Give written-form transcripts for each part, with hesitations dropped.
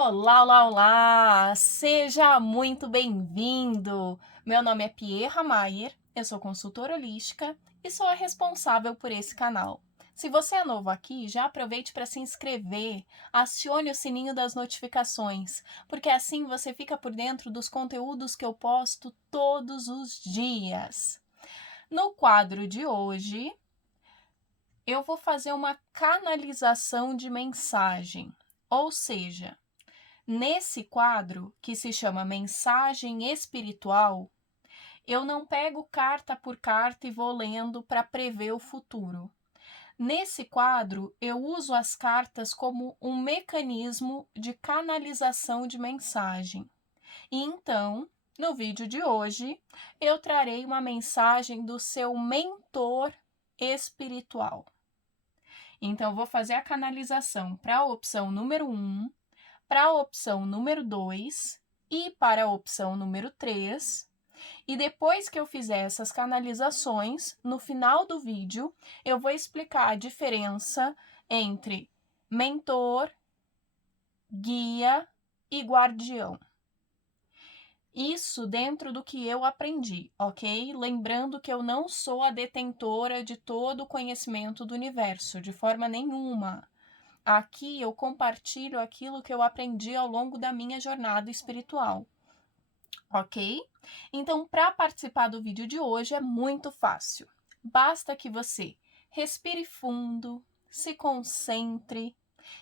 Olá, olá, olá! Seja muito bem-vindo! Meu nome é Pierra Maier, eu sou consultora holística e sou a responsável por esse canal. Se você é novo aqui, já aproveite para se inscrever, acione o sininho das notificações, porque assim você fica por dentro dos conteúdos que eu posto todos os dias. No quadro de hoje, eu vou fazer uma canalização de mensagem, ou seja, nesse quadro, que se chama Mensagem Espiritual, eu não pego carta por carta e vou lendo para prever o futuro. Nesse quadro, eu uso as cartas como um mecanismo de canalização de mensagem. E então, no vídeo de hoje, eu trarei uma mensagem do seu mentor espiritual. Então, vou fazer a canalização para a opção número 1, para a opção número 2 e para a opção número 3. E depois que eu fizer essas canalizações, no final do vídeo, eu vou explicar a diferença entre mentor, guia e guardião. Isso dentro do que eu aprendi, ok? Lembrando que eu não sou a detentora de todo o conhecimento do universo, de forma nenhuma. Aqui eu compartilho aquilo que eu aprendi ao longo da minha jornada espiritual, ok? Então, para participar do vídeo de hoje é muito fácil. Basta que você respire fundo, se concentre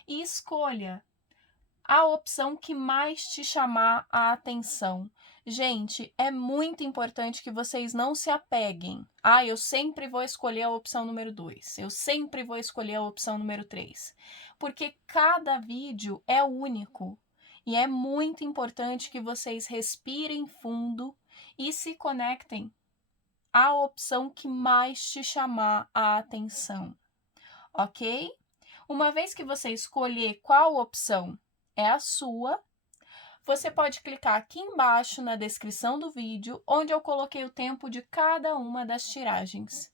e escolha a opção que mais te chamar a atenção. Gente, é muito importante que vocês não se apeguem. Eu sempre vou escolher a opção número 2. Eu sempre vou escolher a opção número 3. Porque cada vídeo é único. E é muito importante que vocês respirem fundo e se conectem à opção que mais te chamar a atenção. Ok? Uma vez que você escolher qual opção é a sua, você pode clicar aqui embaixo na descrição do vídeo, onde eu coloquei o tempo de cada uma das tiragens.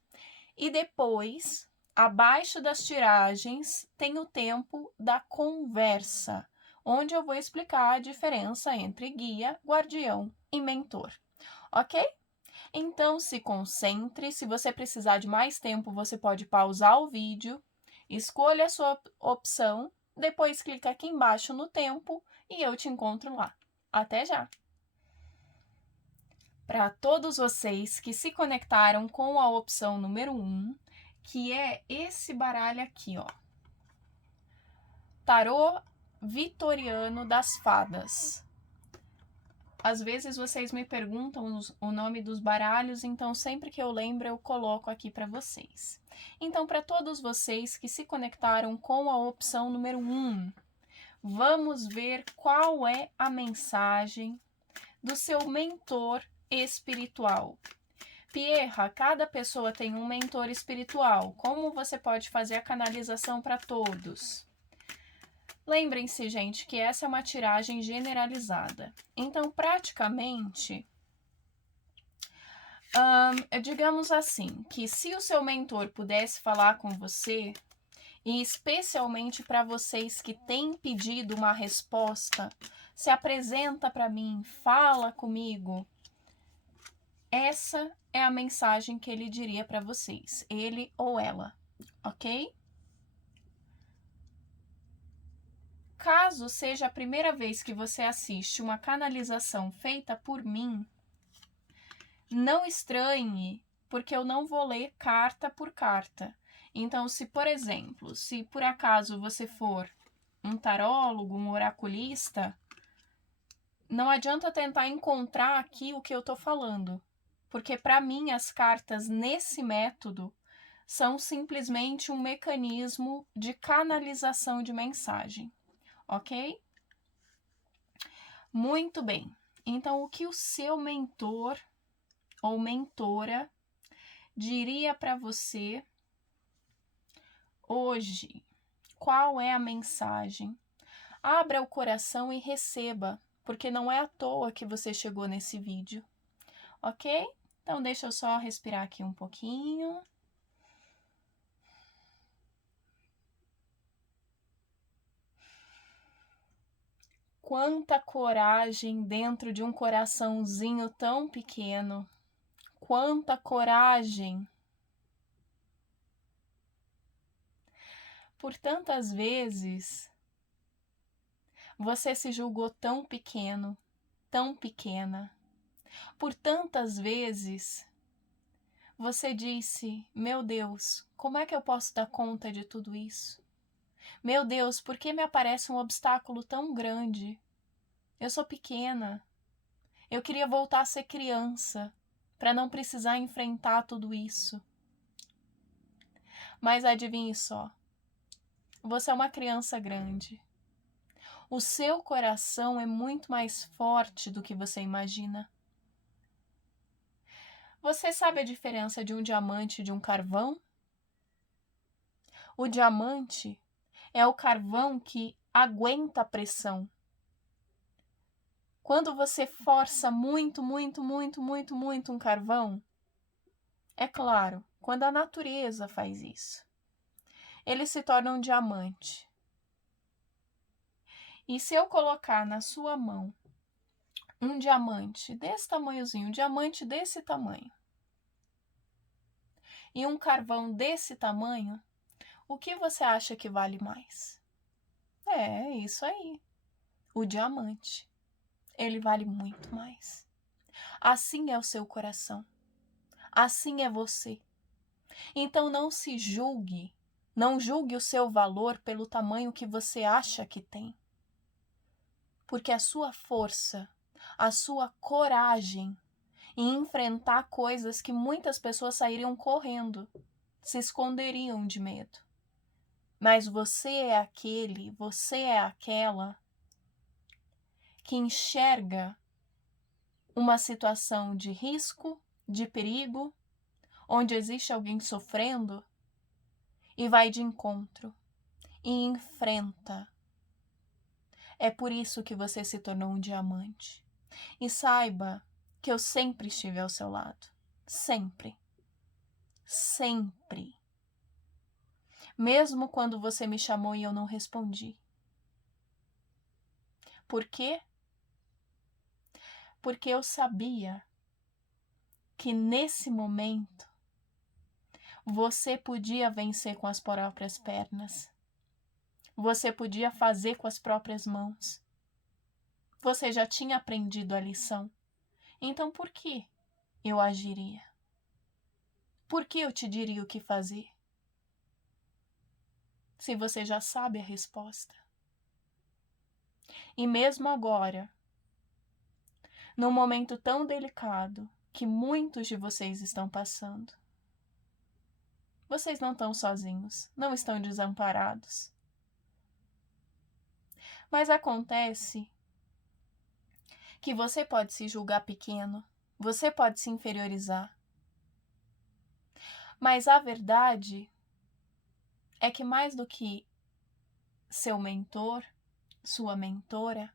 E depois, abaixo das tiragens, tem o tempo da conversa, onde eu vou explicar a diferença entre guia, guardião e mentor. Ok? Então, se concentre. Se você precisar de mais tempo, você pode pausar o vídeo, escolha a sua opção, depois clica aqui embaixo no tempo e eu te encontro lá. Até já! Para todos vocês que se conectaram com a opção número 1, que é esse baralho aqui, ó. Tarô Vitoriano das Fadas. Às vezes vocês me perguntam o nome dos baralhos, então sempre que eu lembro eu coloco aqui para vocês. Então, para todos vocês que se conectaram com a opção número 1, vamos ver qual é a mensagem do seu mentor espiritual. Pierra, cada pessoa tem um mentor espiritual. Como você pode fazer a canalização para todos? Lembrem-se, gente, que essa é uma tiragem generalizada. Então, praticamente, digamos assim, que se o seu mentor pudesse falar com você, e especialmente para vocês que têm pedido uma resposta, se apresenta para mim, fala comigo, essa é a mensagem que ele diria para vocês, ele ou ela, ok? Caso seja a primeira vez que você assiste uma canalização feita por mim, não estranhe, porque eu não vou ler carta por carta. Então, se por exemplo, se por acaso você for um tarólogo, um oraculista, não adianta tentar encontrar aqui o que eu estou falando, porque para mim as cartas nesse método são simplesmente um mecanismo de canalização de mensagem. Ok? Muito bem. Então, o que o seu mentor ou mentora diria para você hoje? Qual é a mensagem? Abra o coração e receba, porque não é à toa que você chegou nesse vídeo. Ok? Então, deixa eu só respirar aqui um pouquinho. Quanta coragem dentro de um coraçãozinho tão pequeno. Quanta coragem. Por tantas vezes, você se julgou tão pequeno, tão pequena. Por tantas vezes, você disse: meu Deus, como é que eu posso dar conta de tudo isso? Meu Deus, por que me aparece um obstáculo tão grande? Eu sou pequena. Eu queria voltar a ser criança, para não precisar enfrentar tudo isso. Mas adivinhe só, você é uma criança grande. O seu coração é muito mais forte do que você imagina. Você sabe a diferença de um diamante e de um carvão? O diamante é o carvão que aguenta a pressão. Quando você força muito um carvão, é claro, quando a natureza faz isso, ele se torna um diamante. E se eu colocar na sua mão um diamante desse tamanhozinho, um diamante desse tamanho, e um carvão desse tamanho, o que você acha que vale mais? É isso aí, o diamante. Ele vale muito mais. Assim é o seu coração. Assim é você. Então não se julgue. Não julgue o seu valor pelo tamanho que você acha que tem. Porque a sua força, a sua coragem em enfrentar coisas que muitas pessoas sairiam correndo, se esconderiam de medo. Mas você é aquele, você é aquela que enxerga uma situação de risco, de perigo, onde existe alguém sofrendo e vai de encontro e enfrenta. É por isso que você se tornou um diamante. E saiba que eu sempre estive ao seu lado. Sempre. Sempre. Mesmo quando você me chamou e eu não respondi. Por quê? Porque eu sabia que nesse momento você podia vencer com as próprias pernas. Você podia fazer com as próprias mãos. Você já tinha aprendido a lição. Então por que eu agiria? Por que eu te diria o que fazer? Se você já sabe a resposta. E mesmo agora, num momento tão delicado que muitos de vocês estão passando, vocês não estão sozinhos, não estão desamparados. Mas acontece que você pode se julgar pequeno, você pode se inferiorizar. Mas a verdade é que mais do que seu mentor, sua mentora,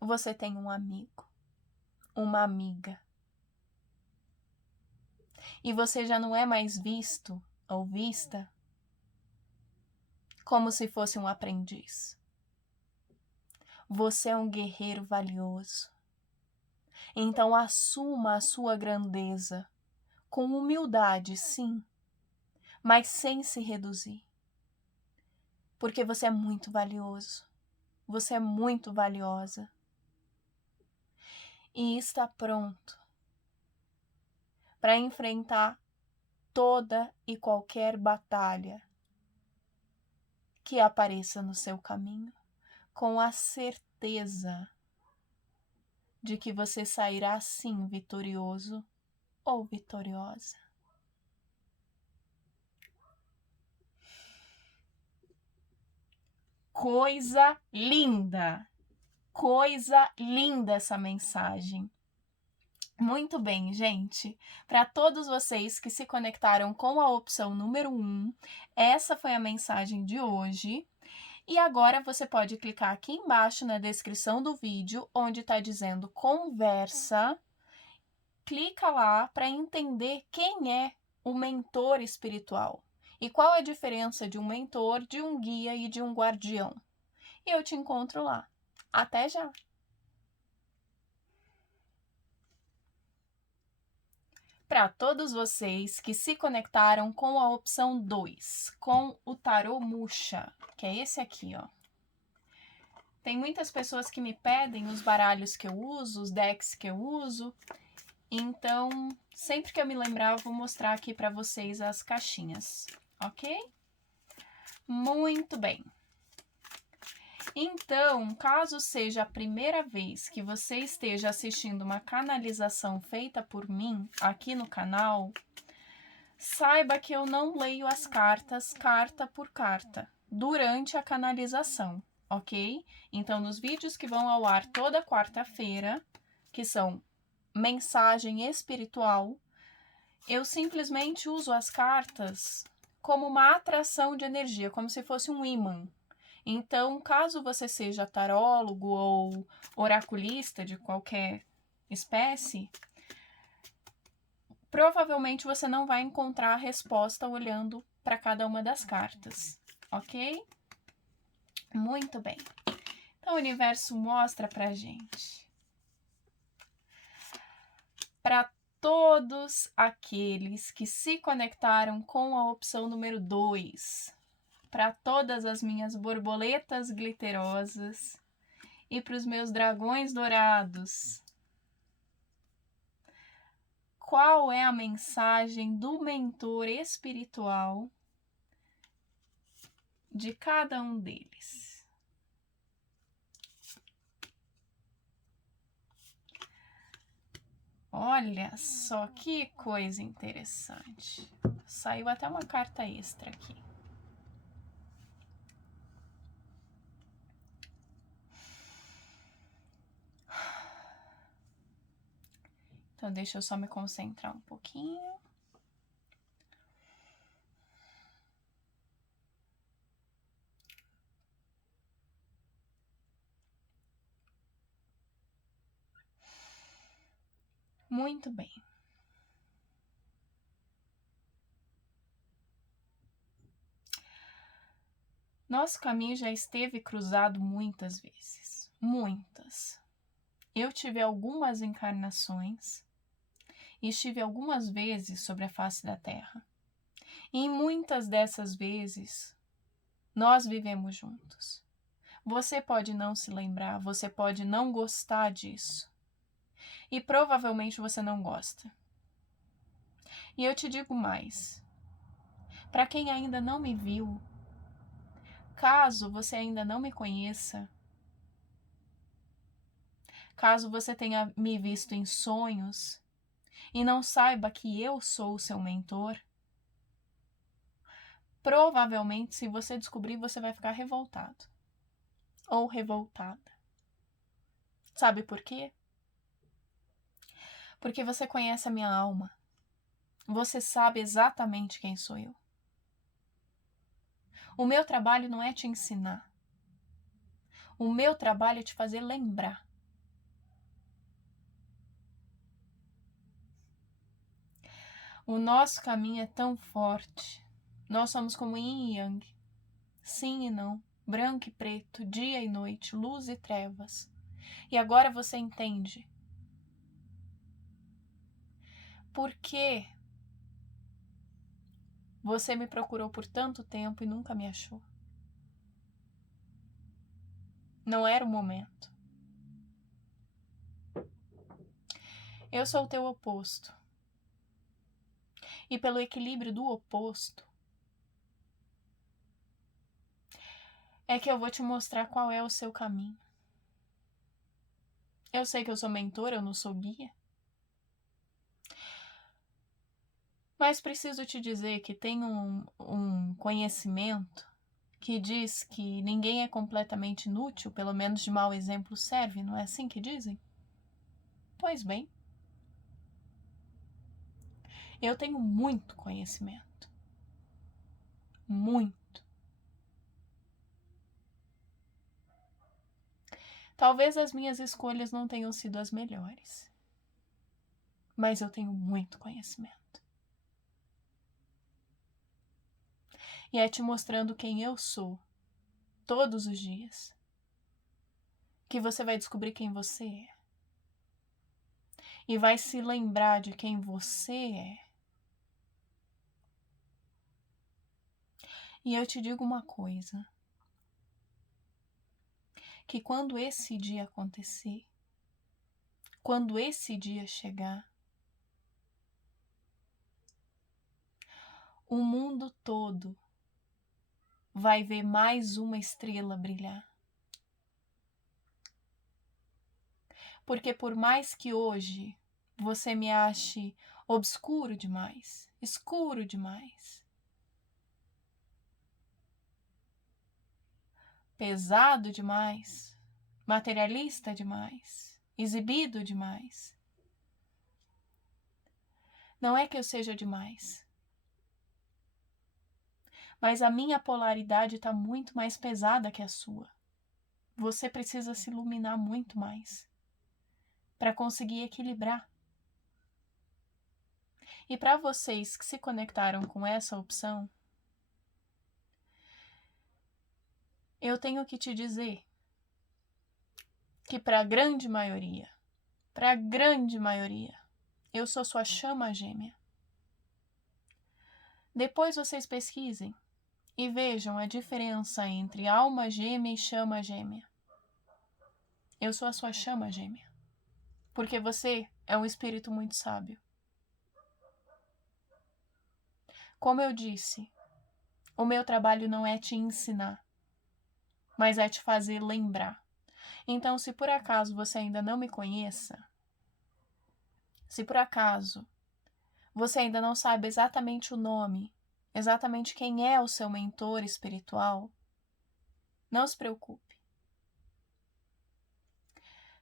você tem um amigo, uma amiga. E você já não é mais visto ou vista como se fosse um aprendiz. Você é um guerreiro valioso. Então assuma a sua grandeza com humildade, sim, mas sem se reduzir. Porque você é muito valioso. Você é muito valiosa. E está pronto para enfrentar toda e qualquer batalha que apareça no seu caminho, com a certeza de que você sairá sim vitorioso ou vitoriosa. Coisa linda! Coisa linda essa mensagem. Muito bem, gente. Para todos vocês que se conectaram com a opção número 1, essa foi a mensagem de hoje. E agora você pode clicar aqui embaixo na descrição do vídeo, onde está dizendo conversa. Clica lá para entender quem é o mentor espiritual e qual a diferença de um mentor, de um guia e de um guardião. e eu te encontro lá. Até já! Para todos vocês que se conectaram com a opção 2, com o tarô Muxa, que é esse aqui, ó. Tem muitas pessoas que me pedem os baralhos que eu uso, os decks que eu uso, então sempre que eu me lembrar eu vou mostrar aqui para vocês as caixinhas, ok? Muito bem. Então, caso seja a primeira vez que você esteja assistindo uma canalização feita por mim aqui no canal, saiba que eu não leio as cartas carta por carta durante a canalização, ok? Então, nos vídeos que vão ao ar toda quarta-feira, que são mensagem espiritual, eu simplesmente uso as cartas como uma atração de energia, como se fosse um ímã. Então, caso você seja tarólogo ou oraculista de qualquer espécie, provavelmente você não vai encontrar a resposta olhando para cada uma das cartas, ok? Muito bem. Então, o universo mostra pra gente. Para todos aqueles que se conectaram com a opção número 2, para todas as minhas borboletas glitterosas e para os meus dragões dourados, qual é a mensagem do mentor espiritual de cada um deles? Olha só que coisa interessante. Saiu até uma carta extra aqui. Então, deixa eu só me concentrar um pouquinho. Muito bem. Nosso caminho já esteve cruzado muitas vezes. Muitas. Eu tive algumas encarnações e estive algumas vezes sobre a face da Terra. E em muitas dessas vezes, nós vivemos juntos. Você pode não se lembrar, você pode não gostar disso. E provavelmente você não gosta. E eu te digo mais. Para quem ainda não me viu, caso você ainda não me conheça, caso você tenha me visto em sonhos e não saiba que eu sou o seu mentor, provavelmente, se você descobrir, você vai ficar revoltado ou revoltada. Sabe por quê? Porque você conhece a minha alma. Você sabe exatamente quem sou eu. O meu trabalho não é te ensinar. O meu trabalho é te fazer lembrar. O nosso caminho é tão forte. Nós somos como yin e yang. Sim e não. Branco e preto, dia e noite, luz e trevas. E agora você entende por que você me procurou por tanto tempo e nunca me achou. Não era o momento. Eu sou o teu oposto. E pelo equilíbrio do oposto, é que eu vou te mostrar qual é o seu caminho. Eu sei que eu sou mentora, eu não sou guia. Mas preciso te dizer que tem um conhecimento que diz que ninguém é completamente inútil, pelo menos de mau exemplo serve, não é assim que dizem? Pois bem, eu tenho muito conhecimento. Muito. Talvez as minhas escolhas não tenham sido as melhores, mas eu tenho muito conhecimento. E é te mostrando quem eu sou, todos os dias, que você vai descobrir quem você é. E vai se lembrar de quem você é. E eu te digo uma coisa, que quando esse dia acontecer, quando esse dia chegar, o mundo todo vai ver mais uma estrela brilhar. Porque por mais que hoje você me ache obscuro demais, escuro demais, pesado demais, materialista demais, exibido demais, não é que eu seja demais, mas a minha polaridade está muito mais pesada que a sua. Você precisa se iluminar muito mais para conseguir equilibrar. E para vocês que se conectaram com essa opção, eu tenho que te dizer que para a grande maioria, eu sou sua chama gêmea. Depois vocês pesquisem e vejam a diferença entre alma gêmea e chama gêmea. Eu sou a sua chama gêmea, porque você é um espírito muito sábio. Como eu disse, o meu trabalho não é te ensinar, mas é te fazer lembrar. Então, se por acaso você ainda não me conheça, se por acaso você ainda não sabe exatamente o nome, exatamente quem é o seu mentor espiritual, não se preocupe.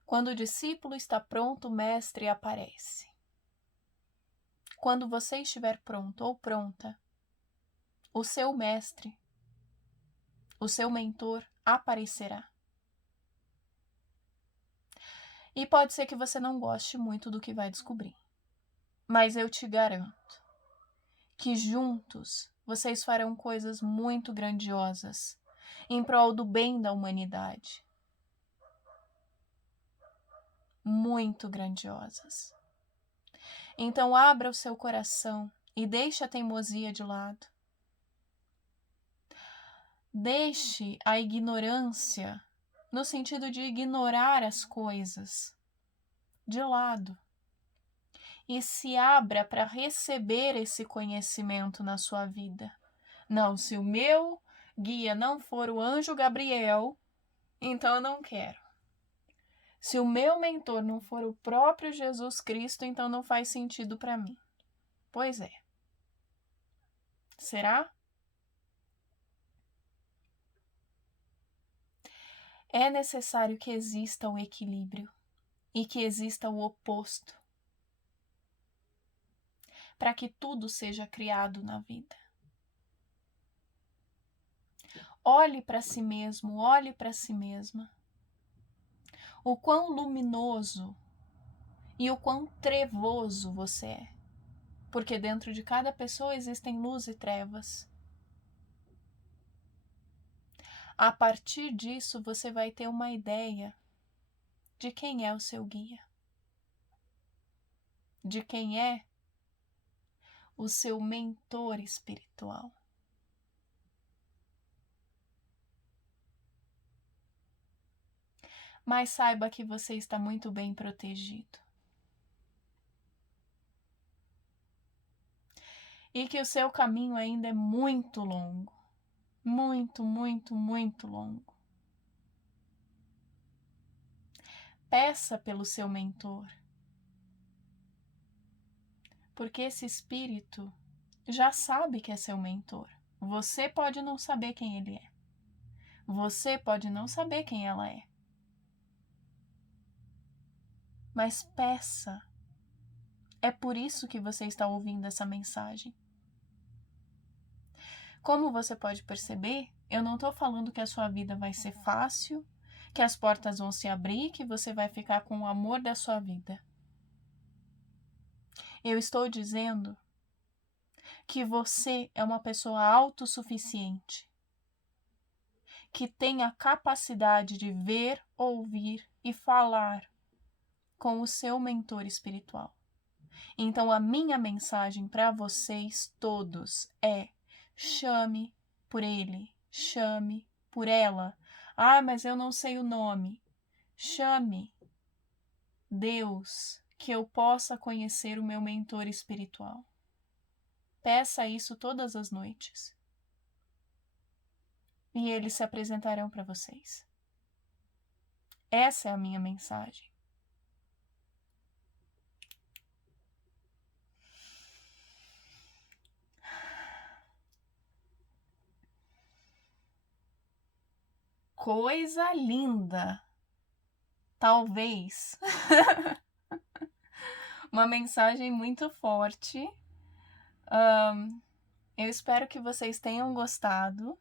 Quando o discípulo está pronto, o mestre aparece. Quando você estiver pronto ou pronta, o seu mestre, o seu mentor aparecerá. E pode ser que você não goste muito do que vai descobrir, mas eu te garanto que juntos vocês farão coisas muito grandiosas em prol do bem da humanidade. Muito grandiosas. Então abra o seu coração e deixe a teimosia de lado. Deixe a ignorância, no sentido de ignorar as coisas, de lado. E se abra para receber esse conhecimento na sua vida. Não, se o meu guia não for o anjo Gabriel, então eu não quero. Se o meu mentor não for o próprio Jesus Cristo, então não faz sentido para mim. Pois é. Será? É necessário que exista o equilíbrio e que exista o oposto para que tudo seja criado na vida. Olhe para si mesmo, olhe para si mesma. O quão luminoso e o quão trevoso você é. Porque dentro de cada pessoa existem luz e trevas. A partir disso, você vai ter uma ideia de quem é o seu guia, de quem é o seu mentor espiritual. Mas saiba que você está muito bem protegido. E que o seu caminho ainda é muito longo. Muito, muito, muito longo. Peça pelo seu mentor. Porque esse espírito já sabe que é seu mentor. Você pode não saber quem ele é. Você pode não saber quem ela é. Mas peça. É por isso que você está ouvindo essa mensagem. Como você pode perceber, eu não estou falando que a sua vida vai ser fácil, que as portas vão se abrir, que você vai ficar com o amor da sua vida. Eu estou dizendo que você é uma pessoa autossuficiente, que tem a capacidade de ver, ouvir e falar com o seu mentor espiritual. Então, a minha mensagem para vocês todos é: chame por ele, chame por ela. Ah, mas eu não sei o nome. Chame Deus, que eu possa conhecer o meu mentor espiritual. Peça isso todas as noites. E eles se apresentarão para vocês. Essa é a minha mensagem. Coisa linda! Talvez uma mensagem muito forte. Eu espero que vocês tenham gostado,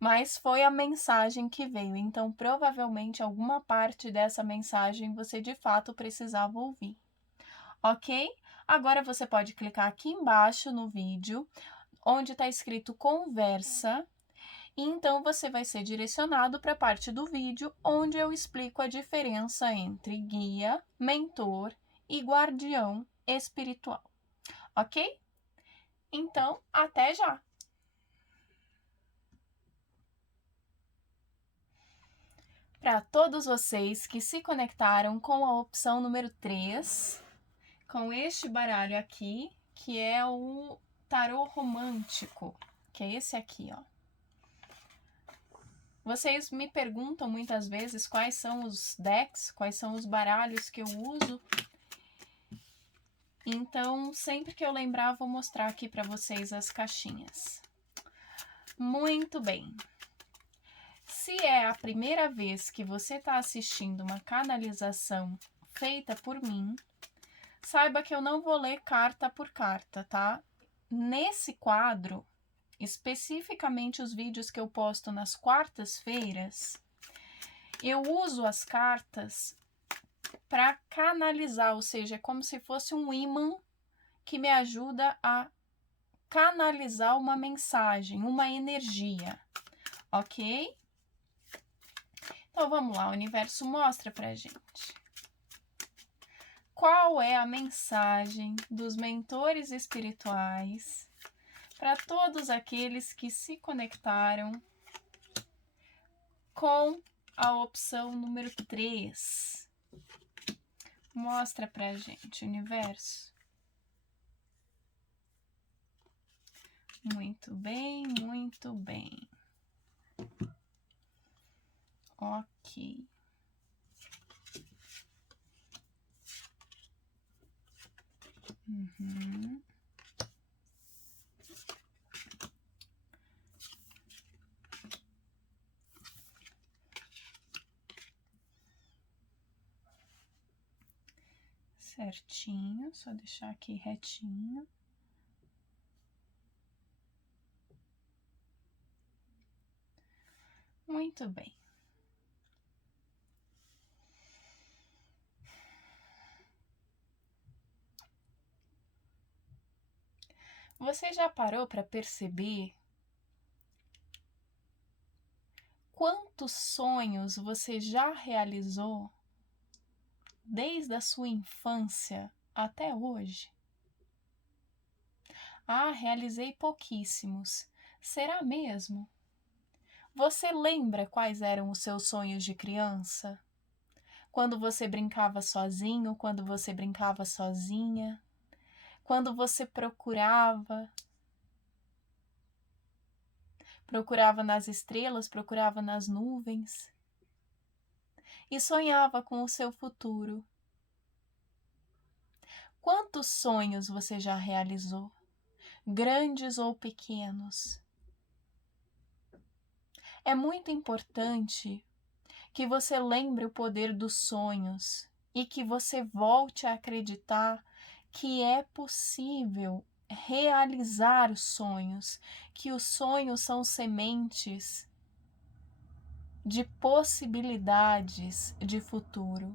mas foi a mensagem que veio, então provavelmente alguma parte dessa mensagem você de fato precisava ouvir, ok? Agora você pode clicar aqui embaixo no vídeo, onde está escrito conversa, e então você vai ser direcionado para a parte do vídeo onde eu explico a diferença entre guia, mentor e guardião espiritual, ok? Então, até já! Para todos vocês que se conectaram com a opção número 3, com este baralho aqui, que é o tarô romântico, que é esse aqui, ó. Vocês me perguntam muitas vezes quais são os decks, quais são os baralhos que eu uso. Então, sempre que eu lembrar, vou mostrar aqui para vocês as caixinhas. Muito bem. Se é a primeira vez que você está assistindo uma canalização feita por mim, saiba que eu não vou ler carta por carta, tá? Nesse quadro, especificamente os vídeos que eu posto nas quartas-feiras, eu uso as cartas para canalizar, ou seja, é como se fosse um ímã que me ajuda a canalizar uma mensagem, uma energia, ok? Então vamos lá, o universo mostra pra gente. Qual é a mensagem dos mentores espirituais para todos aqueles que se conectaram com a opção número 3? Mostra pra gente, universo. Muito bem, muito bem. Ok. Uhum. Certinho, só deixar aqui retinho. Muito bem. Você já parou para perceber quantos sonhos você já realizou desde a sua infância até hoje? Ah, realizei pouquíssimos. Será mesmo? Você lembra quais eram os seus sonhos de criança? Quando você brincava sozinho, quando você brincava sozinha? Quando você procurava nas estrelas, procurava nas nuvens e sonhava com o seu futuro. Quantos sonhos você já realizou, grandes ou pequenos? É muito importante que você lembre o poder dos sonhos e que você volte a acreditar que é possível realizar os sonhos, que os sonhos são sementes de possibilidades de futuro.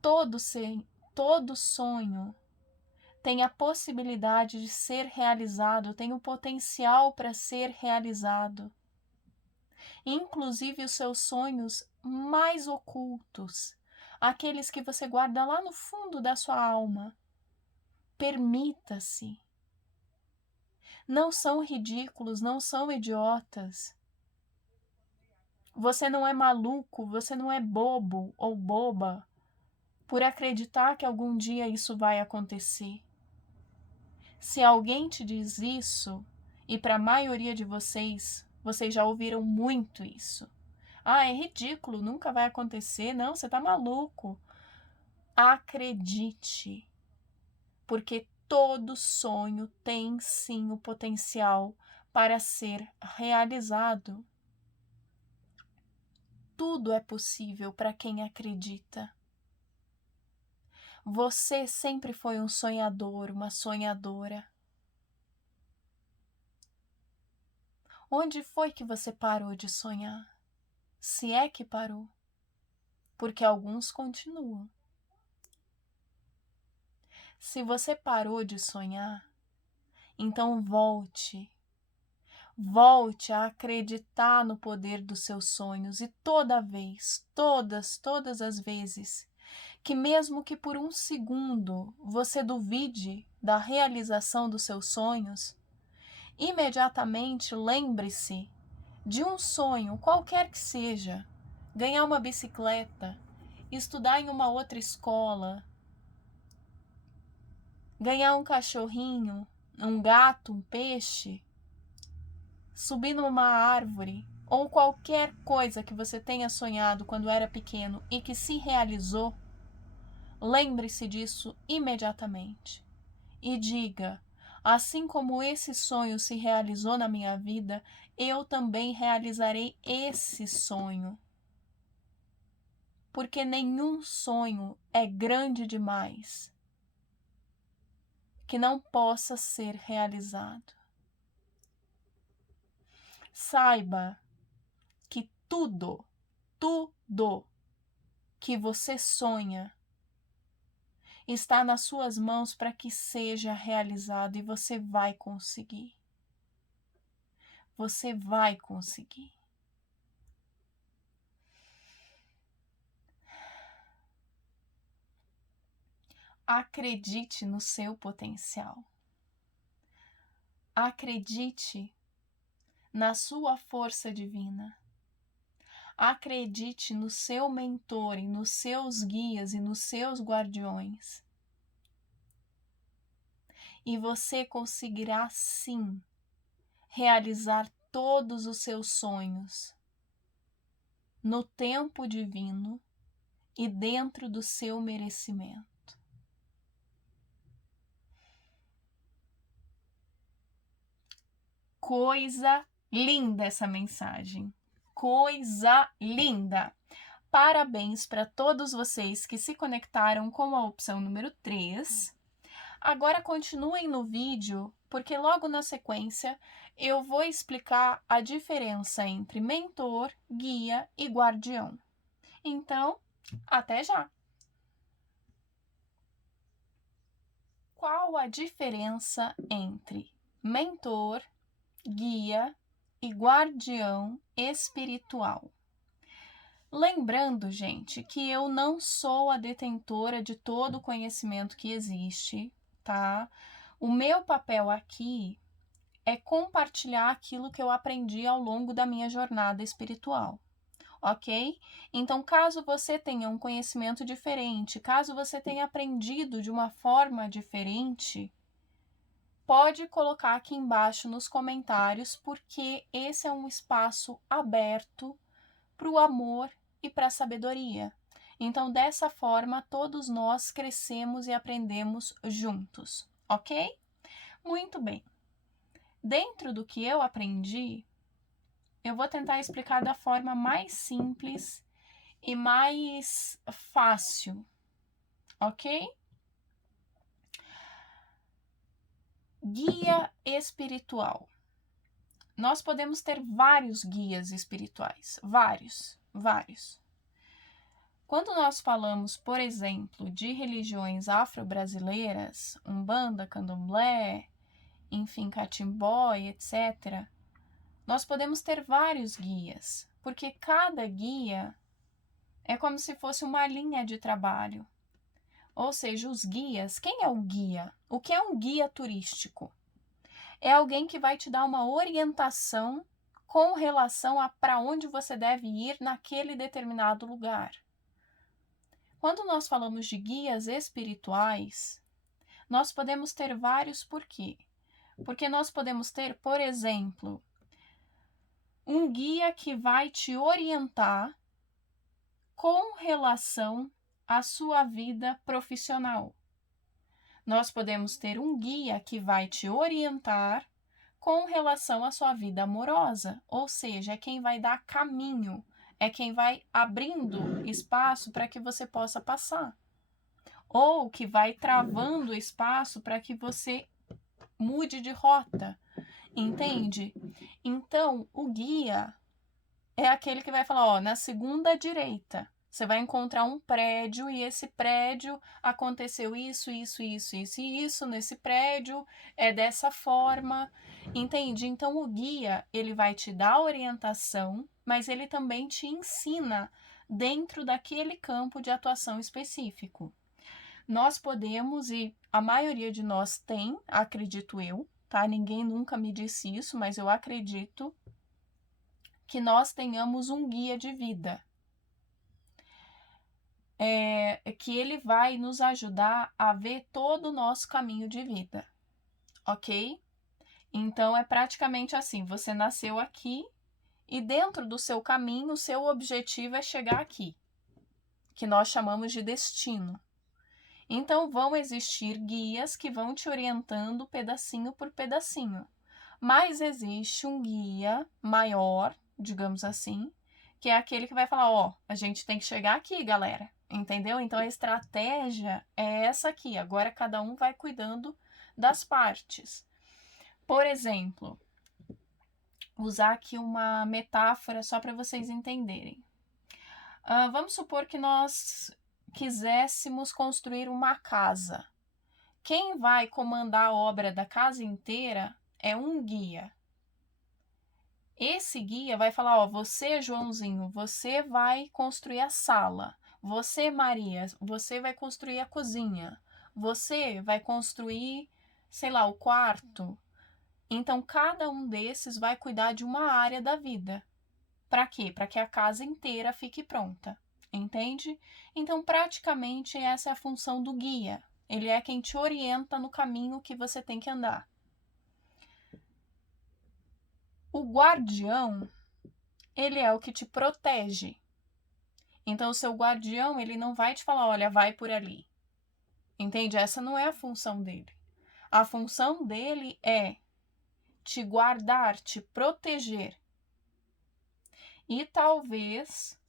Todo sonho tem a possibilidade de ser realizado, tem o potencial para ser realizado. inclusive os seus sonhos mais ocultos, aqueles que você guarda lá no fundo da sua alma. Permita-se. Não são ridículos, não são idiotas. Você não é maluco, você não é bobo ou boba por acreditar que algum dia isso vai acontecer. Se alguém te diz isso, e para a maioria de vocês já ouviram muito isso. Ah, é ridículo, nunca vai acontecer. Não, você tá maluco. Acredite, porque todo sonho tem sim o potencial para ser realizado. Tudo é possível para quem acredita. Você sempre foi um sonhador, uma sonhadora. Onde foi que você parou de sonhar? Se é que parou. Porque alguns continuam. Se você parou de sonhar, então volte. Volte a acreditar no poder dos seus sonhos e toda vez, todas as vezes, que mesmo que por um segundo você duvide da realização dos seus sonhos, imediatamente lembre-se de um sonho, qualquer que seja, ganhar uma bicicleta, estudar em uma outra escola, ganhar um cachorrinho, um gato, um peixe, subir numa árvore ou qualquer coisa que você tenha sonhado quando era pequeno e que se realizou, lembre-se disso imediatamente e diga: assim como esse sonho se realizou na minha vida, eu também realizarei esse sonho. Porque nenhum sonho é grande demais que não possa ser realizado. Saiba que tudo que você sonha está nas suas mãos para que seja realizado e você vai conseguir. Você vai conseguir. Acredite no seu potencial. Acredite na sua força divina. Acredite no seu mentor, e nos seus guias e nos seus guardiões. E você conseguirá sim realizar todos os seus sonhos no tempo divino e dentro do seu merecimento. Coisa linda essa mensagem. Coisa linda! Parabéns para todos vocês que se conectaram com a opção número 3. Agora continuem no vídeo, porque logo na sequência eu vou explicar a diferença entre mentor, guia e guardião. Então, até já! Qual a diferença entre mentor, guia e guardião espiritual? Lembrando, gente, que eu não sou a detentora de todo o conhecimento que existe, tá? O meu papel aqui é compartilhar aquilo que eu aprendi ao longo da minha jornada espiritual, ok? Então, caso você tenha um conhecimento diferente, caso você tenha aprendido de uma forma diferente, pode colocar aqui embaixo nos comentários, porque esse é um espaço aberto para o amor e para a sabedoria. Então, dessa forma, todos nós crescemos e aprendemos juntos, ok? Muito bem. Dentro do que eu aprendi, eu vou tentar explicar da forma mais simples e mais fácil, ok? Guia espiritual. Nós podemos ter vários guias espirituais, vários. Quando nós falamos, por exemplo, de religiões afro-brasileiras, Umbanda, Candomblé, enfim, Catimbó, etc., nós podemos ter vários guias. Porque cada guia é como se fosse uma linha de trabalho. Ou seja, os guias, quem é o guia? O que é um guia turístico? É alguém que vai te dar uma orientação com relação a para onde você deve ir naquele determinado lugar. Quando nós falamos de guias espirituais, nós podemos ter vários por quê? Porque nós podemos ter, por exemplo, um guia que vai te orientar com relação à sua vida profissional. Nós podemos ter um guia que vai te orientar com relação à sua vida amorosa, ou seja, é quem vai dar caminho, é quem vai abrindo espaço para que você possa passar, ou que vai travando espaço para que você mude de rota, entende? Então, o guia é aquele que vai falar, ó, na segunda direita, você vai encontrar um prédio e esse prédio aconteceu isso e isso nesse prédio, é dessa forma, entende? Então o guia, ele vai te dar orientação, mas ele também te ensina dentro daquele campo de atuação específico. Nós podemos, e a maioria de nós tem, acredito eu, tá? Ninguém nunca me disse isso, mas eu acredito que nós tenhamos um guia de vida. Que ele vai nos ajudar a ver todo o nosso caminho de vida, ok? Então é praticamente assim, você nasceu aqui e dentro do seu caminho, o seu objetivo é chegar aqui, que nós chamamos de destino. Então vão existir guias que vão te orientando pedacinho por pedacinho, mas existe um guia maior, digamos assim, que é aquele que vai falar, ó, a gente tem que chegar aqui, galera. Entendeu? Então a estratégia é essa aqui. Agora cada um vai cuidando das partes. Por exemplo, usar aqui uma metáfora só para vocês entenderem. Vamos supor que nós quiséssemos construir uma casa. Quem vai comandar a obra da casa inteira é um guia. Esse guia vai falar, ó, você, Joãozinho, você vai construir a sala. Você, Maria, você vai construir a cozinha. Você vai construir, sei lá, o quarto. Então, cada um desses vai cuidar de uma área da vida. Para quê? Para que a casa inteira fique pronta. Entende? Então, praticamente, essa é a função do guia. Ele é quem te orienta no caminho que você tem que andar. O guardião, ele é o que te protege. Então, o seu guardião, ele não vai te falar, olha, vai por ali. Entende? Essa não é a função dele. A função dele é te guardar, te proteger. E talvez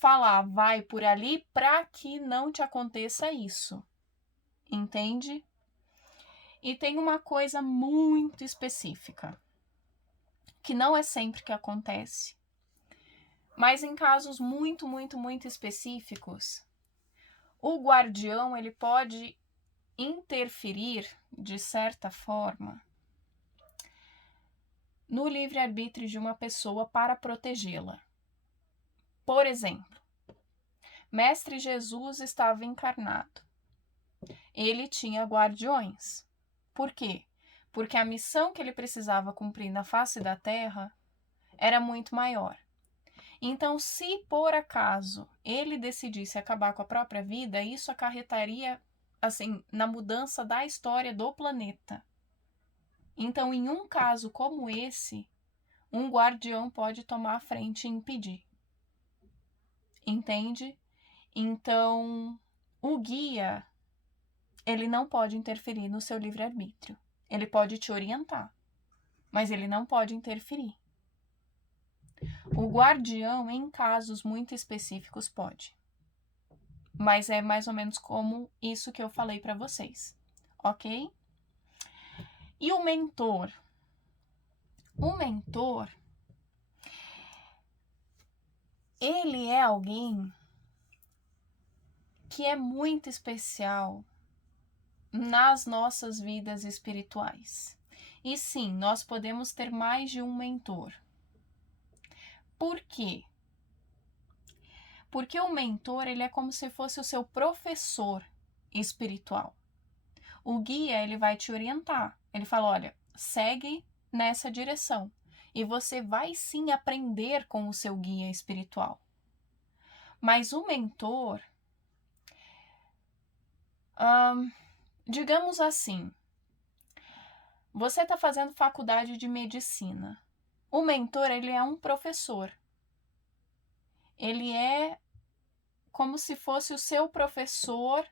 falar, vai por ali para que não te aconteça isso. Entende? E tem uma coisa muito específica, que não é sempre que acontece. Mas em casos muito específicos, o guardião ele pode interferir, de certa forma, no livre-arbítrio de uma pessoa para protegê-la. Por exemplo, Mestre Jesus estava encarnado. Ele tinha guardiões. Por quê? Porque a missão que ele precisava cumprir na face da Terra era muito maior. Então, se por acaso ele decidisse acabar com a própria vida, isso acarretaria, assim, na mudança da história do planeta. Então, em um caso como esse, um guardião pode tomar a frente e impedir. Entende? Então, o guia, ele não pode interferir no seu livre-arbítrio. Ele pode te orientar, mas ele não pode interferir. O guardião, em casos muito específicos, pode. Mas é mais ou menos como isso que eu falei para vocês, ok? E o mentor? O mentor, ele é alguém que é muito especial nas nossas vidas espirituais. E sim, nós podemos ter mais de um mentor. Por quê? Porque o mentor, ele é como se fosse o seu professor espiritual. O guia, ele vai te orientar. Ele fala, olha, segue nessa direção. E você vai sim aprender com o seu guia espiritual. Mas o mentor, digamos assim, você está fazendo faculdade de medicina. O mentor, ele é um professor. Ele é como se fosse o seu professor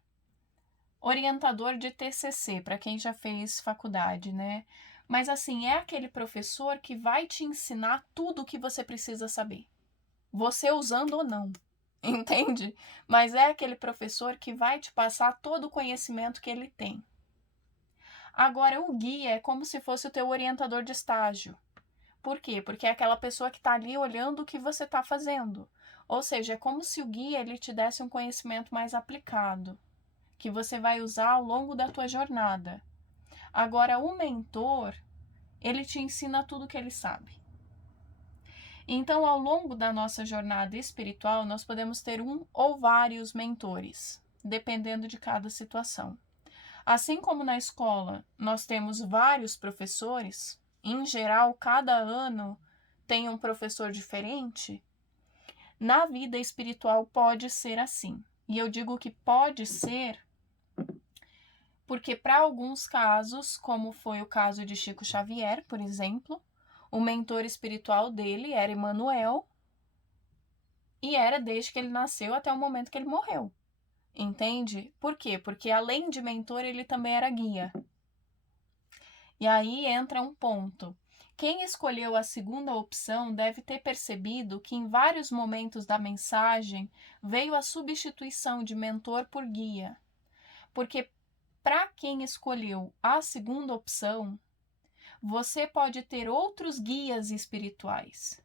orientador de TCC, para quem já fez faculdade, né? Mas assim, é aquele professor que vai te ensinar tudo o que você precisa saber. Você usando ou não, entende? Mas é aquele professor que vai te passar todo o conhecimento que ele tem. Agora, o guia é como se fosse o teu orientador de estágio. Por quê? Porque é aquela pessoa que está ali olhando o que você está fazendo. Ou seja, é como se o guia ele te desse um conhecimento mais aplicado, que você vai usar ao longo da tua jornada. Agora, o mentor, ele te ensina tudo o que ele sabe. Então, ao longo da nossa jornada espiritual, nós podemos ter um ou vários mentores, dependendo de cada situação. Assim como na escola nós temos vários professores, em geral, cada ano tem um professor diferente, na vida espiritual pode ser assim. E eu digo que pode ser porque para alguns casos, como foi o caso de Chico Xavier, por exemplo, o mentor espiritual dele era Emmanuel, e era desde que ele nasceu até o momento que ele morreu. Entende? Por quê? Porque além de mentor, ele também era guia. E aí entra um ponto. Quem escolheu a segunda opção deve ter percebido que em vários momentos da mensagem veio a substituição de mentor por guia. Porque para quem escolheu a segunda opção, você pode ter outros guias espirituais,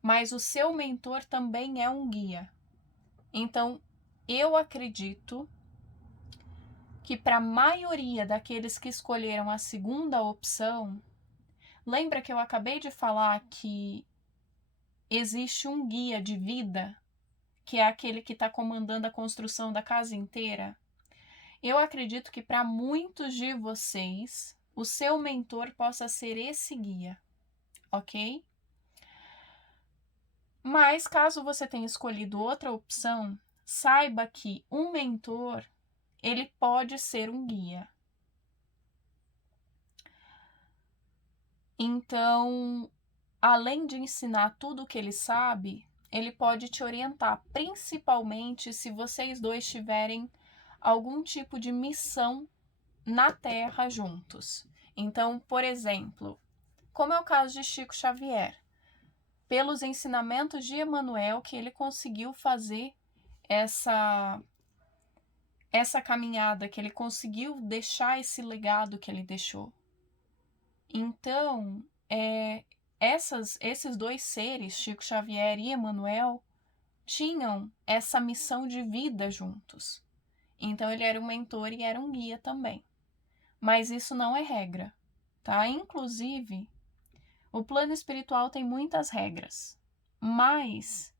mas o seu mentor também é um guia. Então, eu acredito que para a maioria daqueles que escolheram a segunda opção, lembra que eu acabei de falar que existe um guia de vida, que é aquele que está comandando a construção da casa inteira? Eu acredito que para muitos de vocês, o seu mentor possa ser esse guia, ok? Mas caso você tenha escolhido outra opção, saiba que um mentor, ele pode ser um guia. Então, além de ensinar tudo o que ele sabe, ele pode te orientar, principalmente se vocês dois tiverem algum tipo de missão na Terra juntos. Então, por exemplo, como é o caso de Chico Xavier, pelos ensinamentos de Emmanuel que ele conseguiu fazer essa caminhada, que ele conseguiu deixar esse legado que ele deixou. Então, esses dois seres, Chico Xavier e Emmanuel, tinham essa missão de vida juntos. Então, ele era um mentor e era um guia também. Mas isso não é regra, tá? Inclusive, o plano espiritual tem muitas regras, mas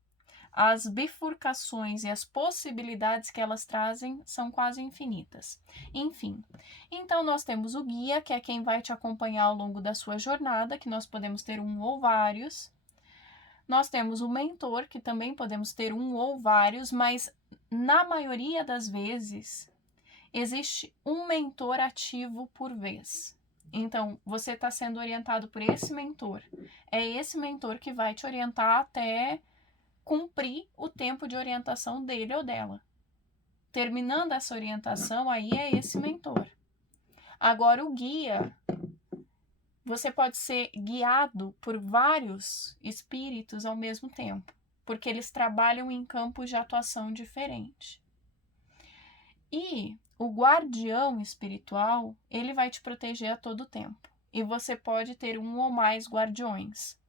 as bifurcações e as possibilidades que elas trazem são quase infinitas. Enfim, então nós temos o guia, que é quem vai te acompanhar ao longo da sua jornada, que nós podemos ter um ou vários. Nós temos o mentor, que também podemos ter um ou vários, mas na maioria das vezes existe um mentor ativo por vez. Então, você está sendo orientado por esse mentor. É esse mentor que vai te orientar até cumprir o tempo de orientação dele ou dela. Terminando essa orientação, aí é esse mentor. Agora, o guia, você pode ser guiado por vários espíritos ao mesmo tempo, porque eles trabalham em campos de atuação diferentes. E o guardião espiritual, ele vai te proteger a todo tempo. E você pode ter um ou mais guardiões,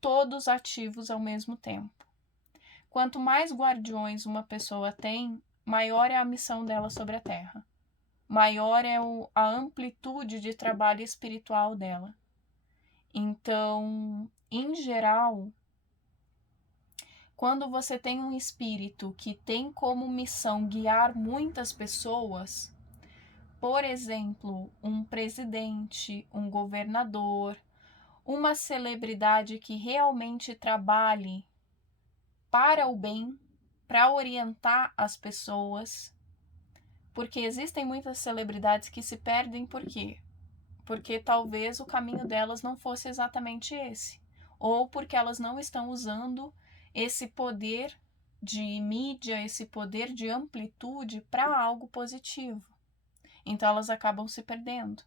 todos ativos ao mesmo tempo. Quanto mais guardiões uma pessoa tem, maior é a missão dela sobre a Terra. Maior é a amplitude de trabalho espiritual dela. Então, em geral, quando você tem um espírito que tem como missão guiar muitas pessoas, por exemplo, um presidente, um governador, uma celebridade que realmente trabalhe para o bem, para orientar as pessoas, porque existem muitas celebridades que se perdem por quê? Porque talvez o caminho delas não fosse exatamente esse, ou porque elas não estão usando esse poder de mídia, esse poder de amplitude para algo positivo. Então elas acabam se perdendo.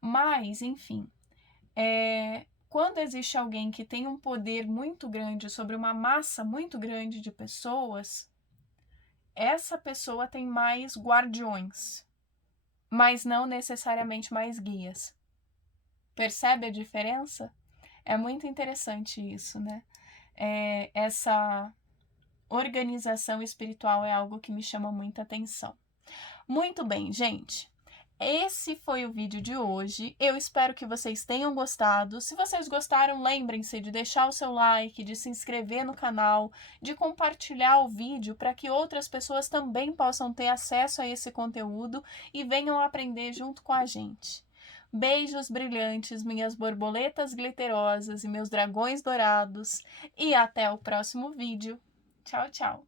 Mas, enfim, quando existe alguém que tem um poder muito grande sobre uma massa muito grande de pessoas, essa pessoa tem mais guardiões, mas não necessariamente mais guias. Percebe a diferença? É muito interessante isso, né? Essa organização espiritual é algo que me chama muita atenção. Muito bem, gente. Esse foi o vídeo de hoje. Eu espero que vocês tenham gostado. Se vocês gostaram, lembrem-se de deixar o seu like, de se inscrever no canal, de compartilhar o vídeo para que outras pessoas também possam ter acesso a esse conteúdo e venham aprender junto com a gente. Beijos brilhantes, minhas borboletas glitterosas e meus dragões dourados. E até o próximo vídeo. Tchau, tchau.